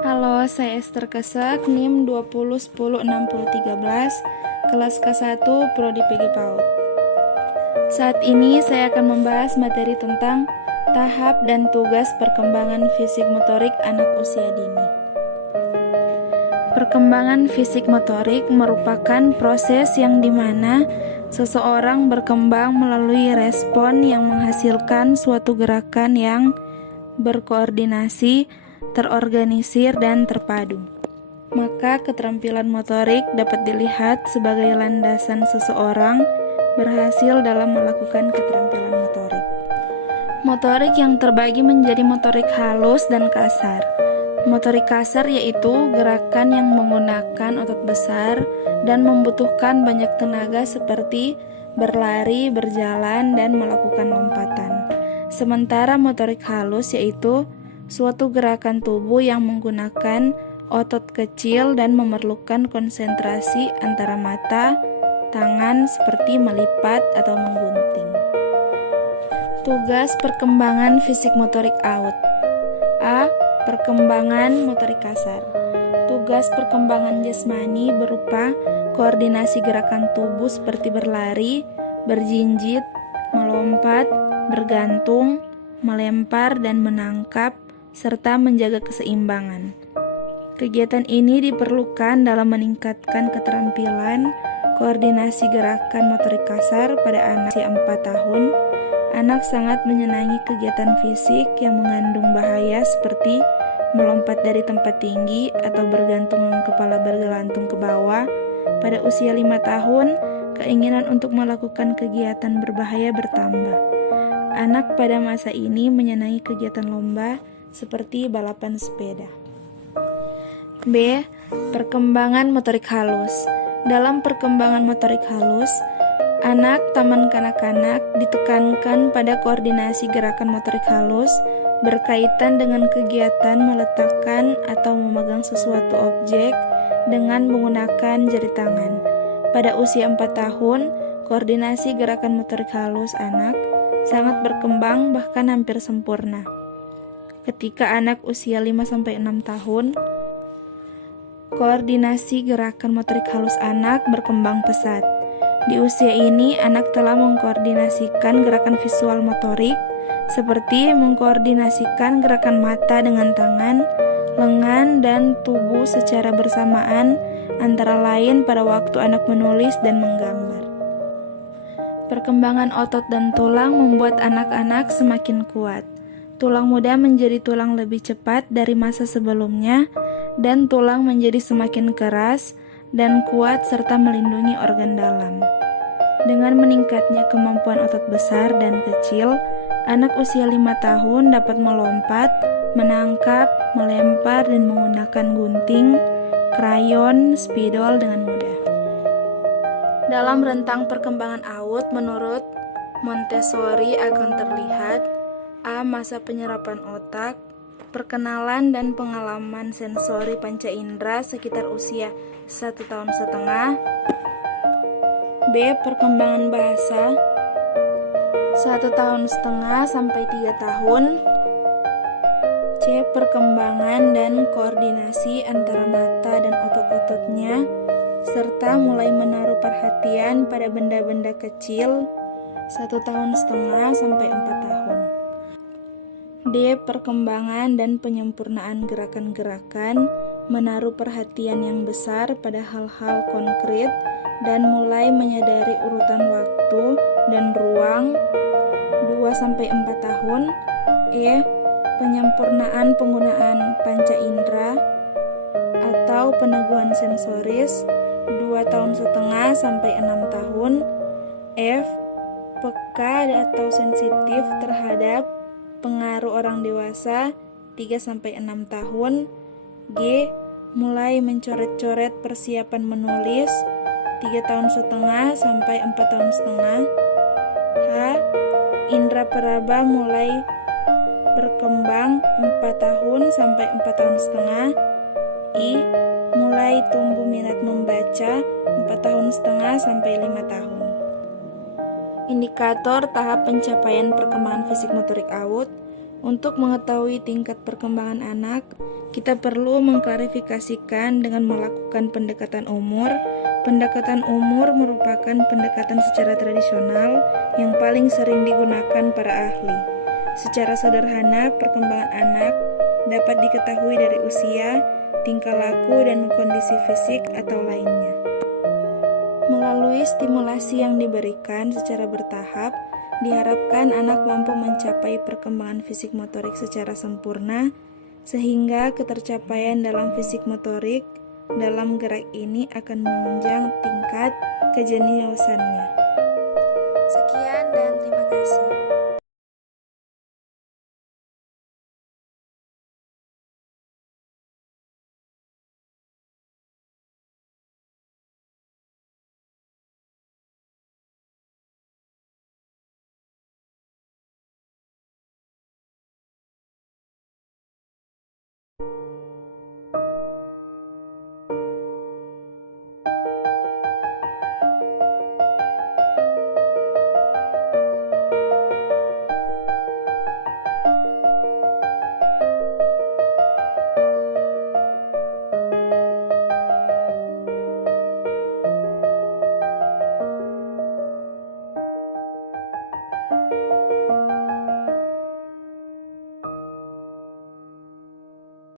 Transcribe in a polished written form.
Halo, saya Esther Kesek, NIM 20106013, kelas K1 Prodi PG PAUD. Saat ini saya akan membahas materi tentang tahap dan tugas perkembangan fisik motorik anak usia dini. Perkembangan fisik motorik merupakan proses yang dimana seseorang berkembang melalui respon yang menghasilkan suatu gerakan yang berkoordinasi, terorganisir, dan terpadu. Maka keterampilan motorik dapat dilihat sebagai landasan seseorang berhasil dalam melakukan keterampilan motorik. Motorik yang terbagi menjadi motorik halus dan kasar. Motorik kasar yaitu gerakan yang menggunakan otot besar dan membutuhkan banyak tenaga seperti berlari, berjalan, dan melakukan lompatan. Sementara motorik halus yaitu suatu gerakan tubuh yang menggunakan otot kecil dan memerlukan konsentrasi antara mata, tangan seperti melipat atau menggunting. Tugas perkembangan fisik motorik AUD. A. Perkembangan motorik kasar. Tugas perkembangan jasmani berupa koordinasi gerakan tubuh seperti berlari, berjinjit, melompat, bergantung, melempar dan menangkap, serta menjaga keseimbangan. Kegiatan ini diperlukan dalam meningkatkan keterampilan koordinasi gerakan motorik kasar pada anak usia 4 tahun. Anak sangat menyenangi kegiatan fisik yang mengandung bahaya seperti melompat dari tempat tinggi atau bergantung dengan kepala bergelantung ke bawah. Pada usia 5 tahun, keinginan untuk melakukan kegiatan berbahaya bertambah. Anak pada masa ini menyenangi kegiatan lomba seperti balapan sepeda. B. Perkembangan motorik halus. Dalam perkembangan motorik halus, anak taman kanak-kanak ditekankan pada koordinasi gerakan motorik halus berkaitan dengan kegiatan meletakkan atau memegang sesuatu objek dengan menggunakan jari tangan. Pada usia 4 tahun, koordinasi gerakan motorik halus anak sangat berkembang bahkan hampir sempurna. Ketika anak usia 5-6 tahun, koordinasi gerakan motorik halus anak berkembang pesat. Di usia ini, anak telah mengkoordinasikan gerakan visual motorik seperti mengkoordinasikan gerakan mata dengan tangan, lengan, dan tubuh secara bersamaan, antara lain pada waktu anak menulis dan menggambar. Perkembangan otot dan tulang membuat anak-anak semakin kuat. Tulang muda menjadi tulang lebih cepat dari masa sebelumnya, dan tulang menjadi semakin keras dan kuat serta melindungi organ dalam. Dengan meningkatnya kemampuan otot besar dan kecil, anak usia 5 tahun dapat melompat, menangkap, melempar, dan menggunakan gunting, krayon, spidol dengan mudah. Dalam rentang perkembangan AUD, menurut Montessori akan terlihat A. Masa penyerapan otak, perkenalan dan pengalaman sensori panca indera sekitar usia 1,5 tahun. B. Perkembangan bahasa 1,5 tahun sampai 3 tahun. C. Perkembangan dan koordinasi antara mata dan otot-ototnya, serta mulai menaruh perhatian pada benda-benda kecil 1,5 tahun sampai 4 tahun. D. Perkembangan dan penyempurnaan gerakan-gerakan, menaruh perhatian yang besar pada hal-hal konkret dan mulai menyadari urutan waktu dan ruang 2-4 tahun. E. Penyempurnaan penggunaan panca indera atau peneguhan sensoris 2,5 tahun sampai 6 tahun. F. Peka atau sensitif terhadap pengaruh orang dewasa 3-6 tahun. G. Mulai mencoret-coret persiapan menulis 3,5 tahun sampai 4,5 tahun. H. Indra peraba mulai berkembang 4 tahun sampai 4,5 tahun. I. Mulai tumbuh minat membaca 4,5 tahun sampai 5 tahun. Indikator tahap pencapaian perkembangan fisik motorik AUD. Untuk mengetahui tingkat perkembangan anak, kita perlu mengklarifikasikan dengan melakukan pendekatan umur. Pendekatan umur merupakan pendekatan secara tradisional yang paling sering digunakan para ahli. Secara sederhana, perkembangan anak dapat diketahui dari usia, tingkah laku, dan kondisi fisik atau lainnya. Melalui stimulasi yang diberikan secara bertahap, diharapkan anak mampu mencapai perkembangan fisik motorik secara sempurna, sehingga ketercapaian dalam fisik motorik dalam gerak ini akan menunjang tingkat kejeniusannya.